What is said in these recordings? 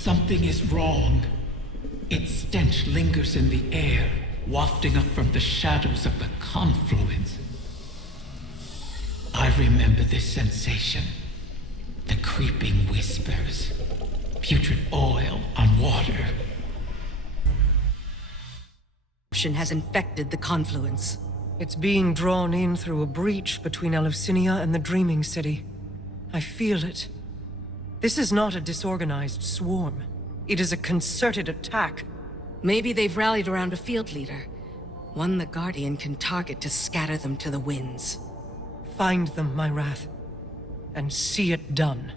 Something is wrong. Its stench lingers in the air, wafting up from the shadows of the confluence. I remember this sensation. The creeping whispers. Putrid oil on water. Corruption has infected the confluence. It's being drawn in through a breach between Eleusinia and the Dreaming City. I feel it. This is not a disorganized swarm. It is a concerted attack. Maybe they've rallied around a field leader. One the Guardian can target to scatter them to the winds. Find them, my Wrath, and see it done.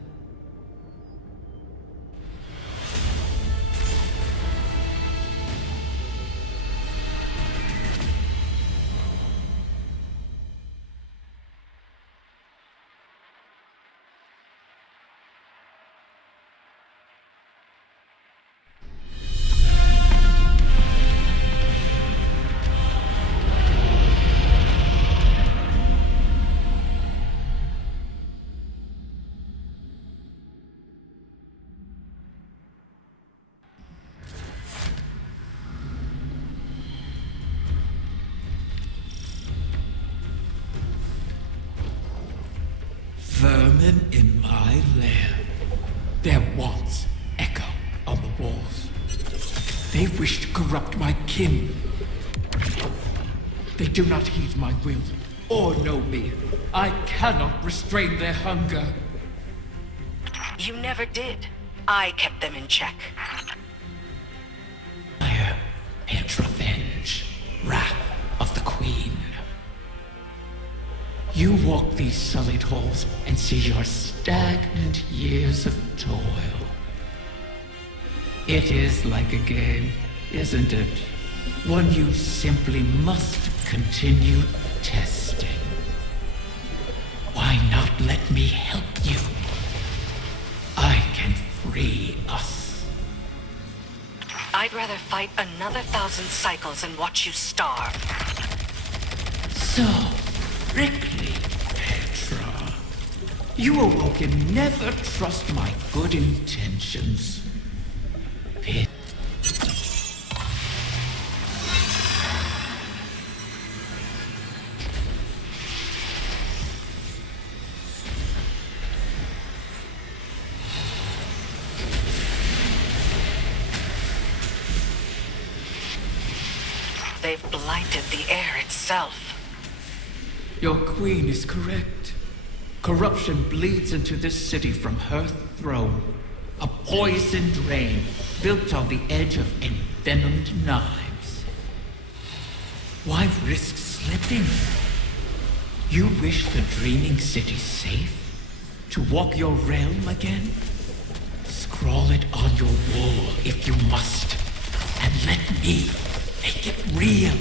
Vermin in my lair. Their wants echo on the walls. They wish to corrupt my kin. They do not heed my will or know me. I cannot restrain their hunger. You never did. I kept them in check. Fire and revenge. Wrath of the Queen. You walk these sullied halls and see your stagnant years of toil. It is like a game, isn't it? One you simply must continue testing. Why not let me help you? I can free us. I'd rather fight another 1,000 cycles and watch you starve. So, prickly, Petra. You awoken never trust my good intentions. Pit. They've blighted the air itself. Your queen is correct. Corruption bleeds into this city from her throne. A poisoned rain built on the edge of envenomed knives. Why risk slipping? You wish the Dreaming City safe? To walk your realm again? Scrawl it on your wall if you must. And let me make it real.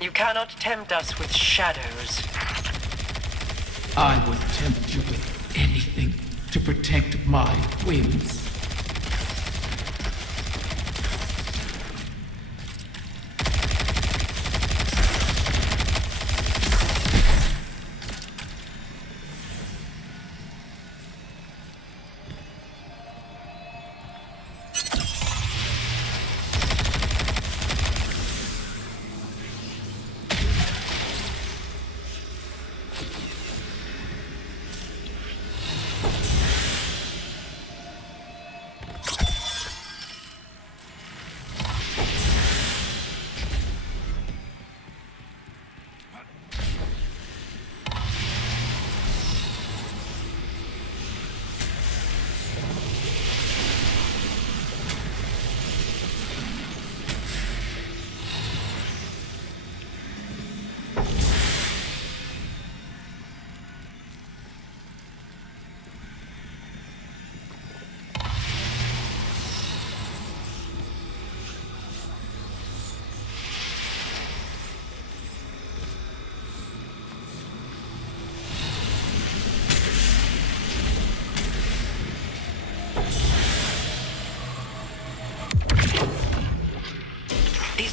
You cannot tempt us with shadows. I would tempt you with anything to protect my whims.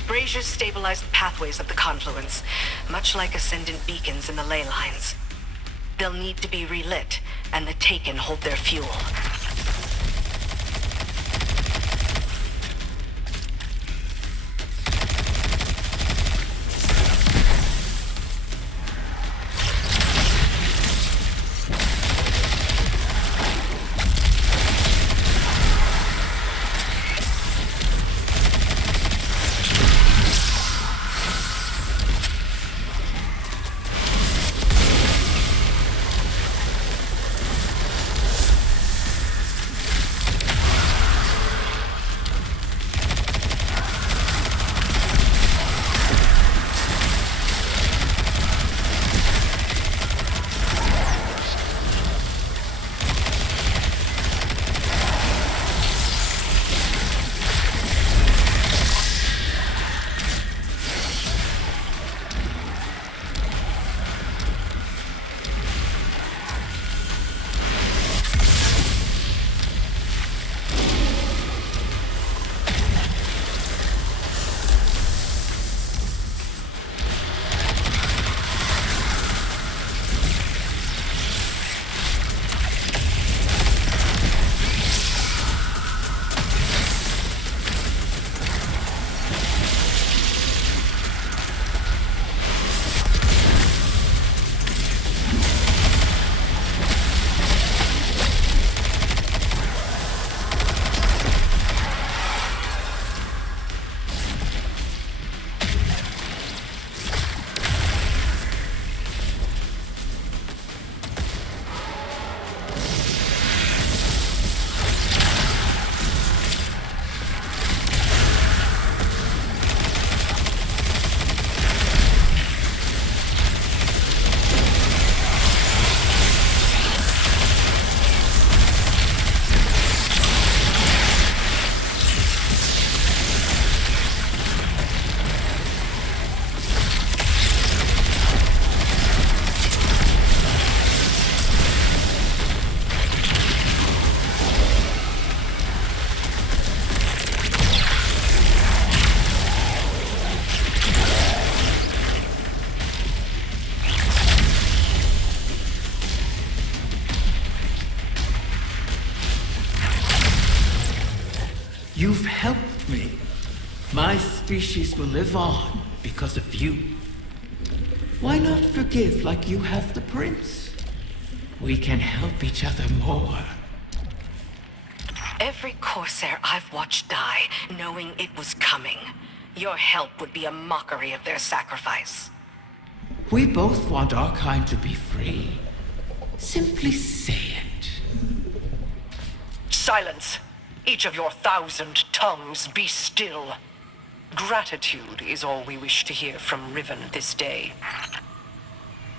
Braziers stabilize the pathways of the confluence, much like ascendant beacons in the ley lines. They'll need to be relit, and the Taken hold their fuel. You've helped me. My species will live on because of you. Why not forgive like you have the prince? We can help each other more. Every Corsair I've watched die, knowing it was coming. Your help would be a mockery of their sacrifice. We both want our kind to be free. Simply say it. Silence! Each of your 1,000 tongues be still. Gratitude is all we wish to hear from Riven this day.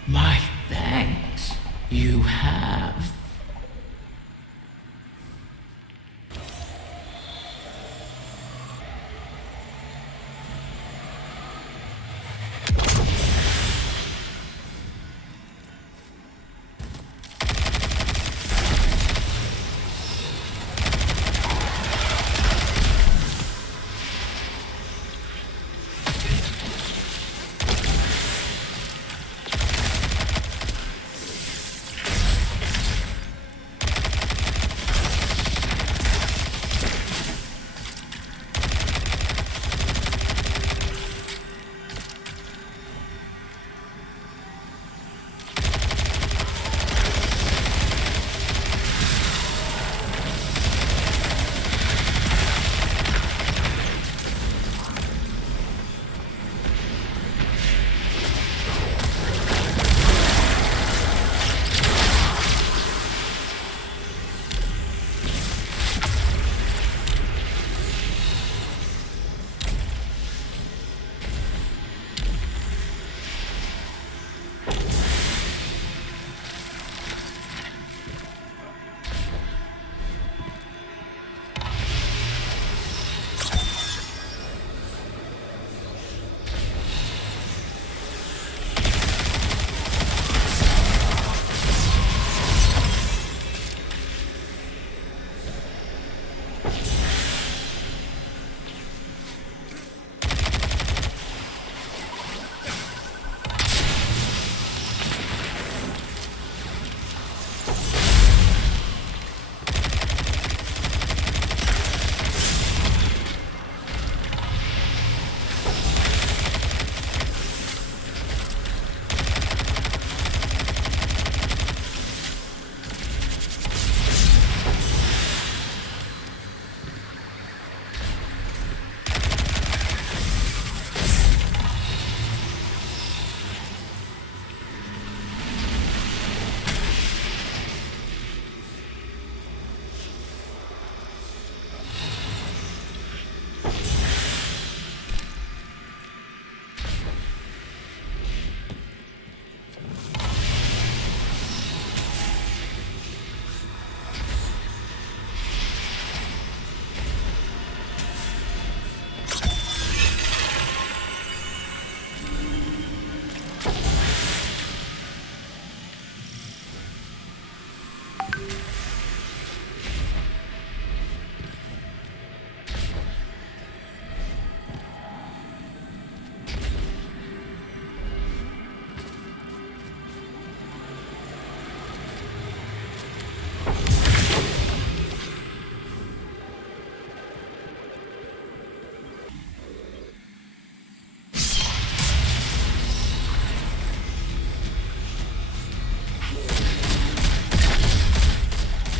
My thanks. You have.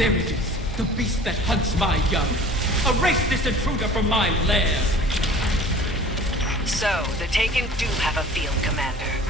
There it is, the beast that hunts my young. Erase this intruder from my lair. So, the Taken do have a field commander.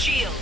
shield.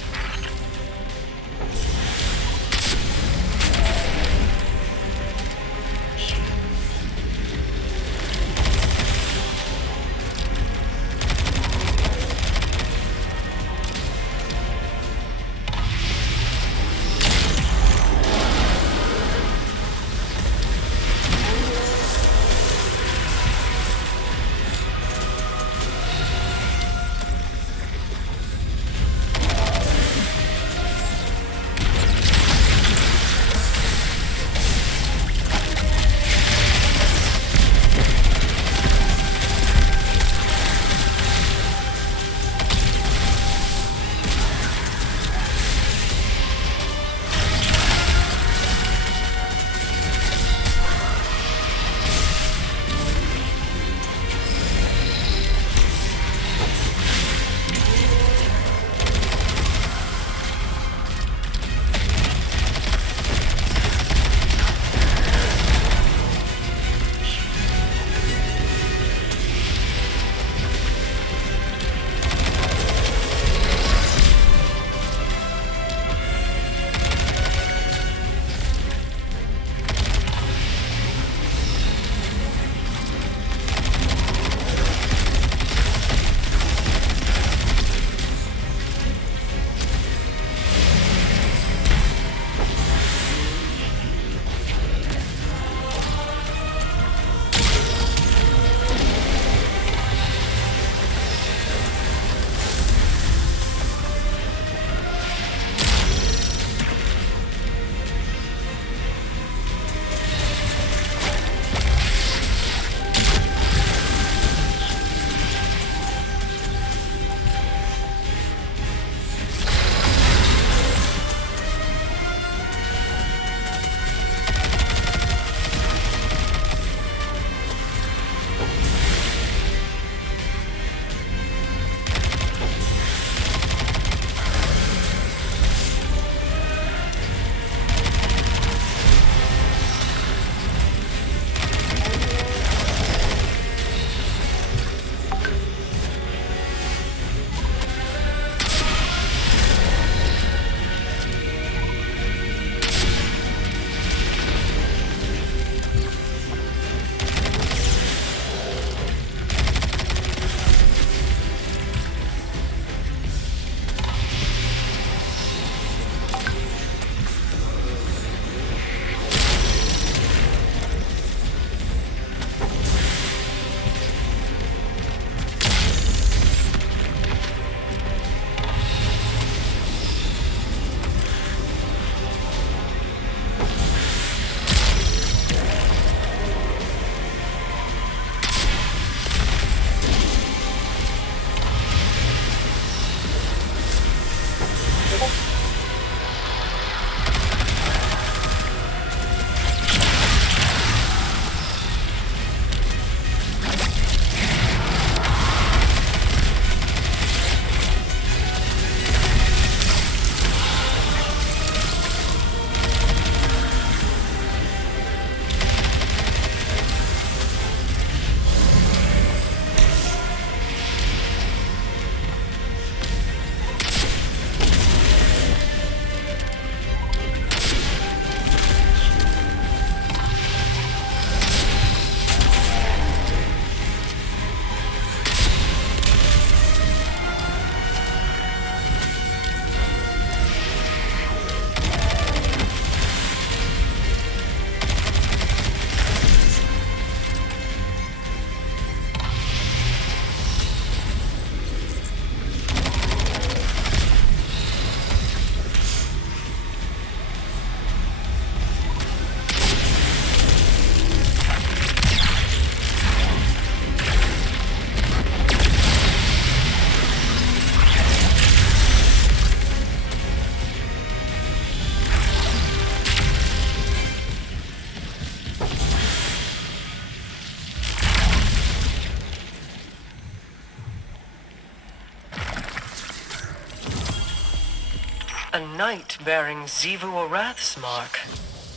A knight bearing Xivu Arath's mark.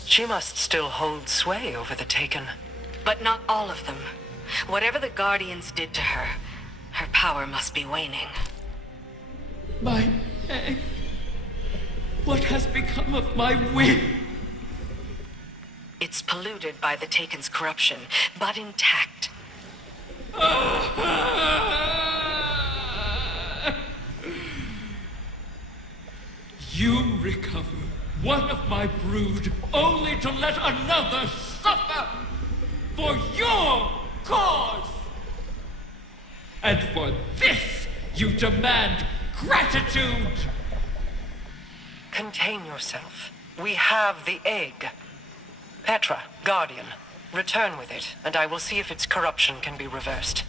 She must still hold sway over the Taken. But not all of them. Whatever the Guardians did to her, her power must be waning. My egg? What has become of my wind? It's polluted by the Taken's corruption, but intact. You recover one of my brood, only to let another suffer for your cause! And for this, you demand gratitude! Contain yourself. We have the egg. Petra, Guardian, return with it, and I will see if its corruption can be reversed.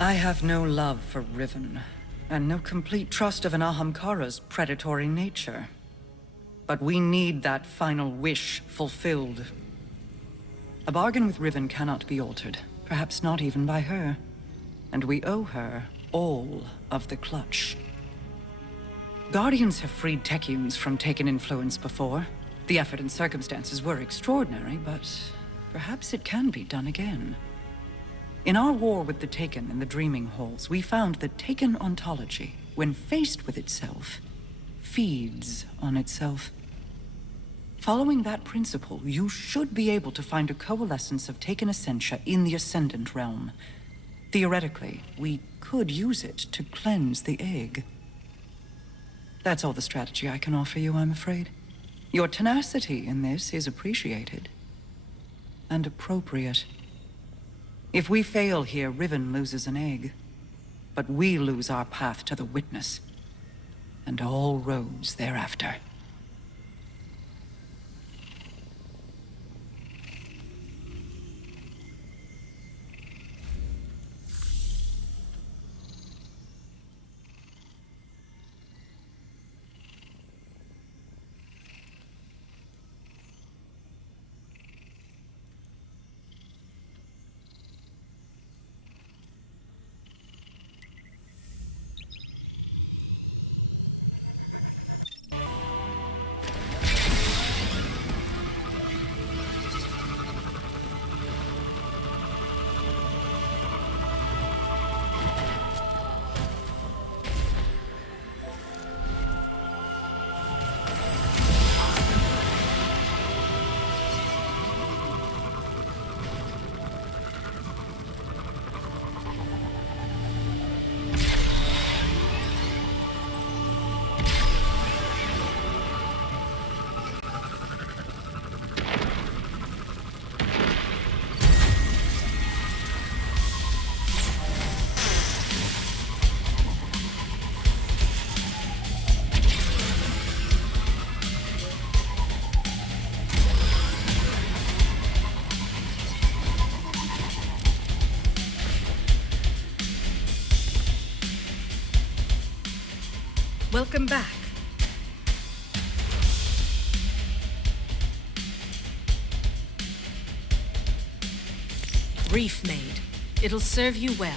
I have no love for Riven, and no complete trust of an Ahamkara's predatory nature. But we need that final wish fulfilled. A bargain with Riven cannot be altered, perhaps not even by her. And we owe her all of the clutch. Guardians have freed Techians from Taken influence before. The effort and circumstances were extraordinary, but perhaps it can be done again. In our war with the Taken in the Dreaming Halls, we found that Taken ontology, when faced with itself, feeds on itself. Following that principle, you should be able to find a coalescence of Taken essentia in the Ascendant realm. Theoretically, we could use it to cleanse the egg. That's all the strategy I can offer you, I'm afraid. Your tenacity in this is appreciated. And appropriate. If we fail here, Riven loses an egg. But we lose our path to the Witness. And all roads thereafter. Welcome back. Reef made. It'll serve you well.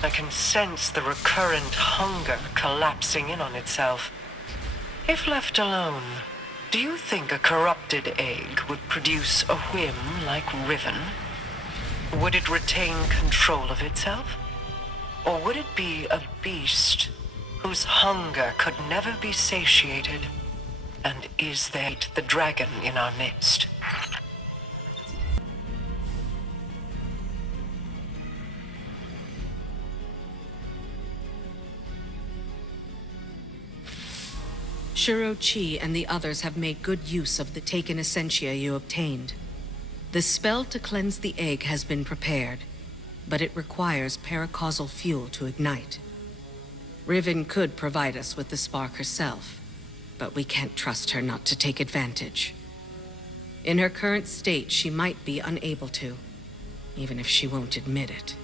I can sense the recurrent hunger collapsing in on itself. If left alone, do you think a corrupted egg would produce a whim like Riven? Would it retain control of itself? Or would it be a beast whose hunger could never be satiated? And is there the dragon in our midst? Shuro Chi and the others have made good use of the taken essentia you obtained. The spell to cleanse the egg has been prepared, but it requires paracausal fuel to ignite. Riven could provide us with the spark herself, but we can't trust her not to take advantage. In her current state, she might be unable to, even if she won't admit it.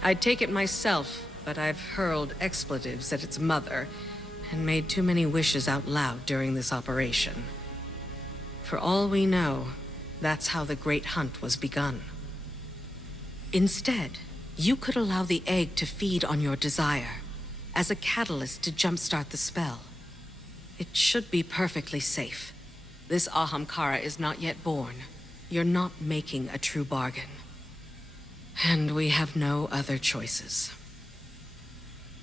I'd take it myself, but I've hurled expletives at its mother and made too many wishes out loud during this operation. For all we know, that's how the Great Hunt was begun. Instead, you could allow the egg to feed on your desire, as a catalyst to jumpstart the spell. It should be perfectly safe. This Ahamkara is not yet born. You're not making a true bargain. And we have no other choices.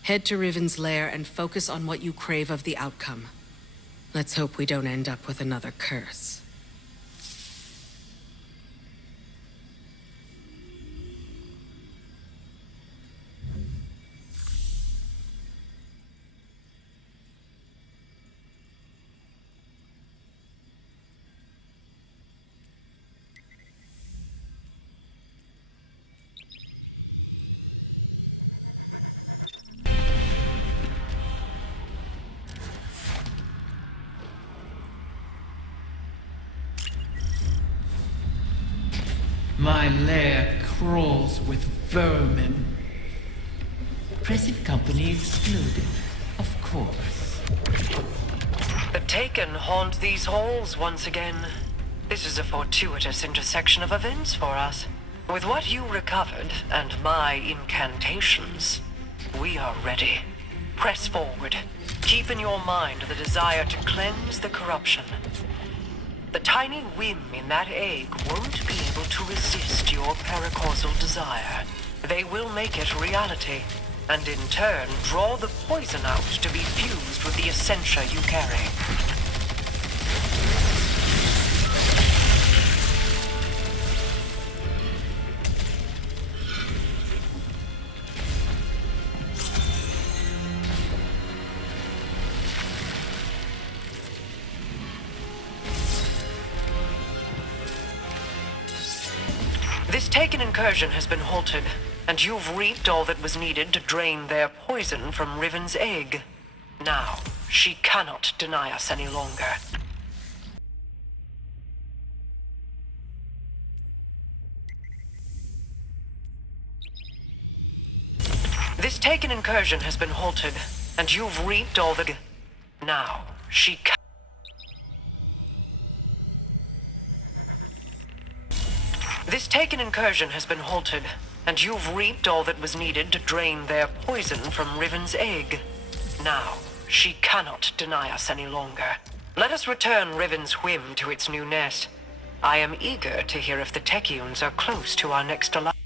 Head to Riven's lair and focus on what you crave of the outcome. Let's hope we don't end up with another curse. My lair crawls with vermin. Present company excluded, of course. The Taken haunt these halls once again. This is a fortuitous intersection of events for us. With what you recovered, and my incantations, we are ready. Press forward. Keep in your mind the desire to cleanse the corruption. The tiny whim in that egg won't be able to resist your paracausal desire. They will make it reality, and in turn draw the poison out to be fused with the essentia you carry. This Taken incursion has been halted, and you've reaped all that was needed to drain their poison from Riven's egg. Now, she cannot deny us any longer. This Taken incursion has been halted, and you've reaped all the... Now, she can... This Taken incursion has been halted, and you've reaped all that was needed to drain their poison from Riven's egg. Now, she cannot deny us any longer. Let us return Riven's whim to its new nest. I am eager to hear if the Techians are close to our next alliance.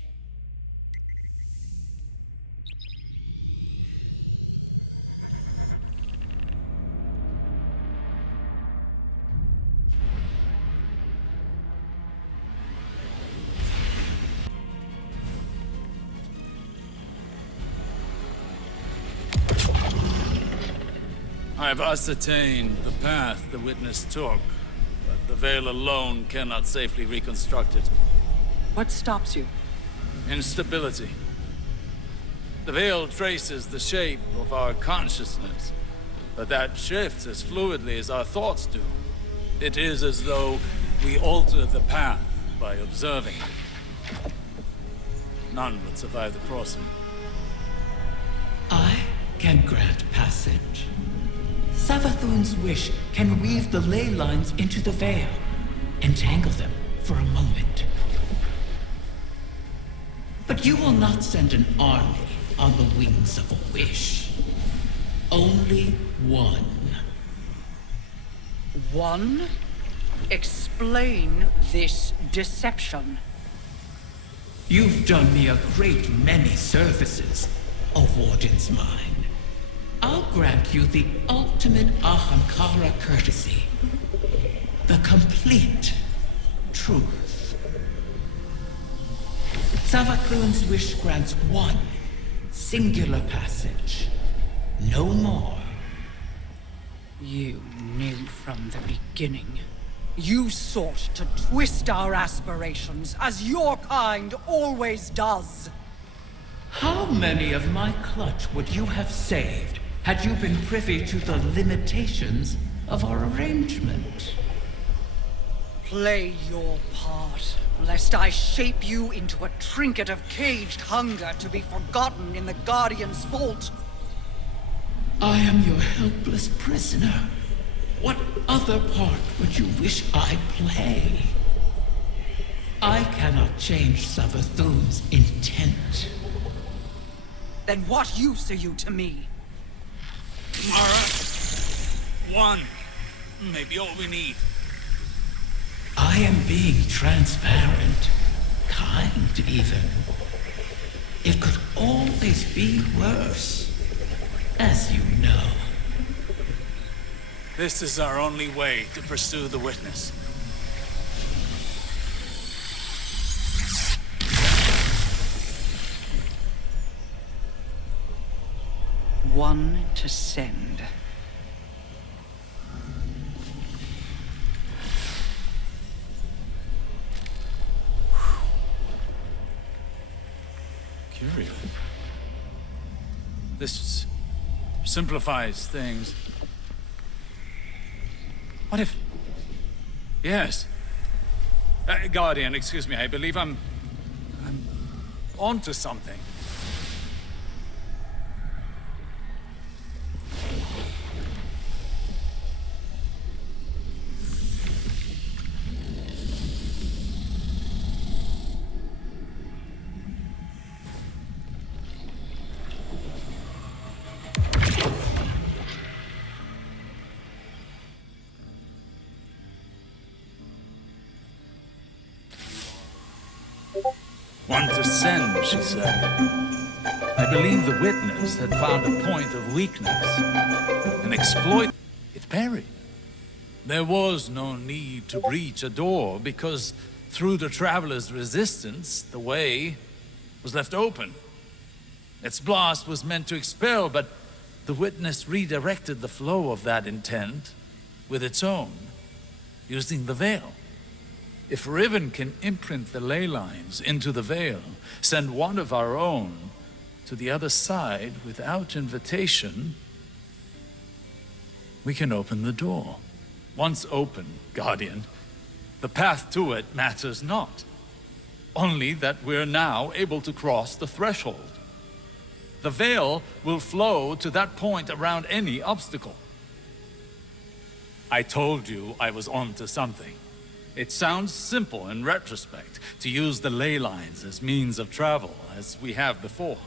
I've ascertained the path the witness took, but the veil alone cannot safely reconstruct it. What stops you? Instability. The veil traces the shape of our consciousness, but that shifts as fluidly as our thoughts do. It is as though we alter the path by observing it. None would survive the crossing. I can grant passage. Savathun's wish can weave the ley lines into the veil, entangle them for a moment. But you will not send an army on the wings of a wish. Only one. One? Explain this deception. You've done me a great many services, O Warden's Mine. I'll grant you the ultimate Ahamkara courtesy. The complete truth. Savacloon's wish grants one singular passage. No more. You knew from the beginning. You sought to twist our aspirations, as your kind always does. How many of my clutch would you have saved had you been privy to the limitations of our arrangement? Play your part, lest I shape you into a trinket of caged hunger to be forgotten in the Guardian's vault. I am your helpless prisoner. What other part would you wish I play? I cannot change Savathun's intent. Then what use are you to me? Mara, one. Maybe all we need. I am being transparent, kind even. It could always be worse, as you know. This is our only way to pursue the witness. One to send. Curious. This simplifies things. What if... Yes. Guardian, excuse me, I believe I'm onto something. One to send, she said. I believe the witness had found a point of weakness and exploited it buried. There was no need to breach a door because through the traveler's resistance, the way was left open. Its blast was meant to expel, but the witness redirected the flow of that intent with its own, using the veil. If Riven can imprint the ley lines into the veil, send one of our own to the other side without invitation, we can open the door. Once open, Guardian, the path to it matters not. Only that we're now able to cross the threshold. The veil will flow to that point around any obstacle. I told you I was onto something. It sounds simple in retrospect to use the ley lines as means of travel, as we have before.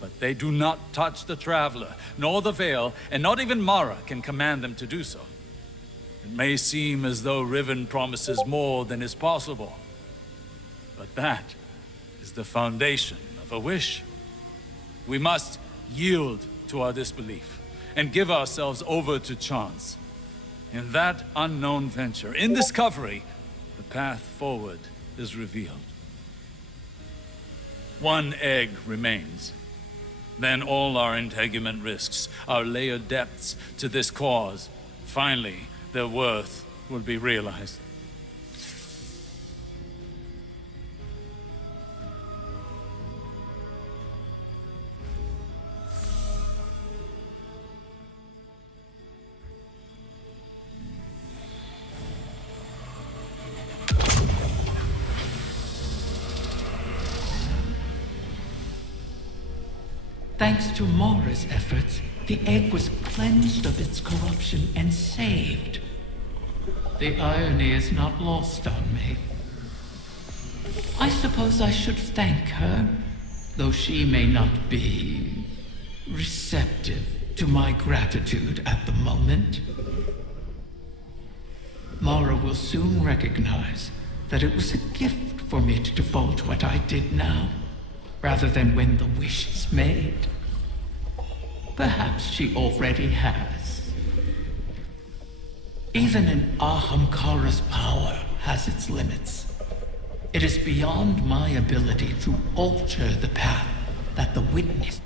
But they do not touch the traveler, nor the veil, and not even Mara can command them to do so. It may seem as though Riven promises more than is possible, but that is the foundation of a wish. We must yield to our disbelief and give ourselves over to chance. In that unknown venture, in discovery, the path forward is revealed. One egg remains. Then all our integument risks, our layered depths to this cause, finally, their worth will be realized. Thanks to Mara's efforts, the egg was cleansed of its corruption and saved. The irony is not lost on me. I suppose I should thank her, though she may not be receptive to my gratitude at the moment. Mara will soon recognize that it was a gift for me to divulge what I did now, rather than when the wish is made. Perhaps she already has. Even an Ahamkara's power has its limits. It is beyond my ability to alter the path that the witness